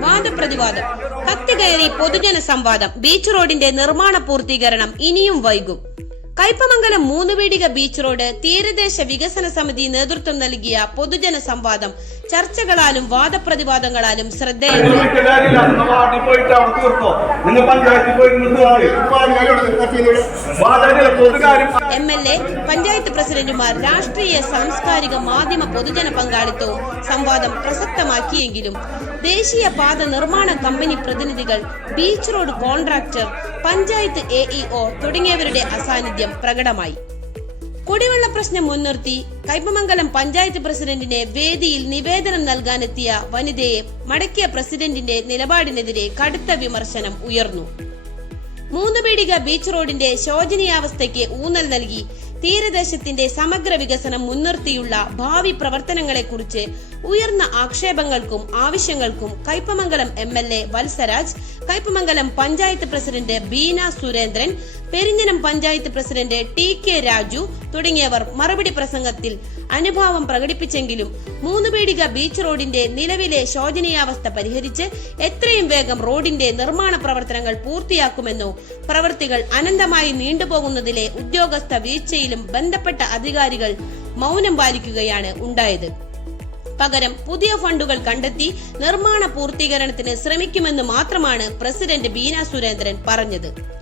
വാദപ്രതിവാദം. കത്തികയറി പൊതുജന സംവാദം. ബീച്ച് റോഡിന്റെ നിർമ്മാണ പൂർത്തീകരണം ഇനിയും വൈകും. കയ്പമംഗലം മൂന്നുപീടിക ബീച്ച് റോഡ് തീരദേശ വികസന സമിതി നേതൃത്വം നൽകിയ പൊതുജന സംവാദം ചർച്ചകളാലും വാദപ്രതിവാദങ്ങളാലും ശ്രദ്ധേയമായി. MLA, പഞ്ചായത്ത് പ്രസിഡന്റുമാർ, രാഷ്ട്രീയ, സാംസ്കാരിക, മാധ്യമ, പൊതുജന പങ്കാളിത്തവും സംവാദം പ്രസക്തമാക്കിയെങ്കിലും ദേശീയ പാത നിർമ്മാണ കമ്പനി പ്രതിനിധികൾ, beach road contractor, panchayat AEO തുടങ്ങിയവരുടെ അസാന്നിധ്യം പ്രകടമായി. കുടിവെള്ള പ്രശ്നം മുൻനിർത്തി കയ്പമംഗലം പഞ്ചായത്ത് പ്രസിഡന്റിനെ വേദിയിൽ നിവേദനം നൽകാനെത്തിയ വനിതയെ മടക്കിയ പ്രസിഡന്റിന്റെ നിലപാടിനെതിരെ കടുത്ത വിമർശനം ഉയർന്നു. മൂന്നുപീടിക ബീച്ച് റോഡിന്റെ ശോചനീയാവസ്ഥയ്ക്ക് ഊന്നൽ നൽകി തീരദേശത്തിന്റെ സമഗ്ര വികസനം മുൻനിർത്തിയുള്ള ഭാവി പ്രവർത്തനങ്ങളെക്കുറിച്ച് ഉയർന്ന ആക്ഷേപങ്ങൾക്കും ആവശ്യങ്ങൾക്കും Kaipamangalam MLA Valsaraj, Kaipamangalam panchayat president Beena Surendran, Perinjanam panchayat president TK Raju തുടങ്ങിയവർ മറുപടി പ്രസംഗത്തിൽ അനുഭാവം പ്രകടിപ്പിച്ചെങ്കിലും മൂന്നുപീടിക ബീച്ച് റോഡിന്റെ നിലവിലെ ശോചനീയാവസ്ഥ പരിഹരിച്ച് എത്രയും വേഗം റോഡിന്റെ നിർമ്മാണ പ്രവർത്തനങ്ങൾ പൂർത്തിയാക്കുമെന്നോ പ്രവൃത്തികൾ അനന്തമായി നീണ്ടുപോകുന്നതിലെ ഉദ്യോഗസ്ഥ വീഴ്ചയിലും ബന്ധപ്പെട്ട അധികാരികൾ മൗനം പാലിക്കുകയാണ് ഉണ്ടായത്. പകരം പുതിയ ഫണ്ടുകൾ കണ്ടെത്തി നിർമ്മാണ പൂർത്തീകരണത്തിന് ശ്രമിക്കുമെന്ന് മാത്രമാണ് പ്രസിഡന്റ് ബീന സുരേന്ദ്രൻ പറഞ്ഞത്.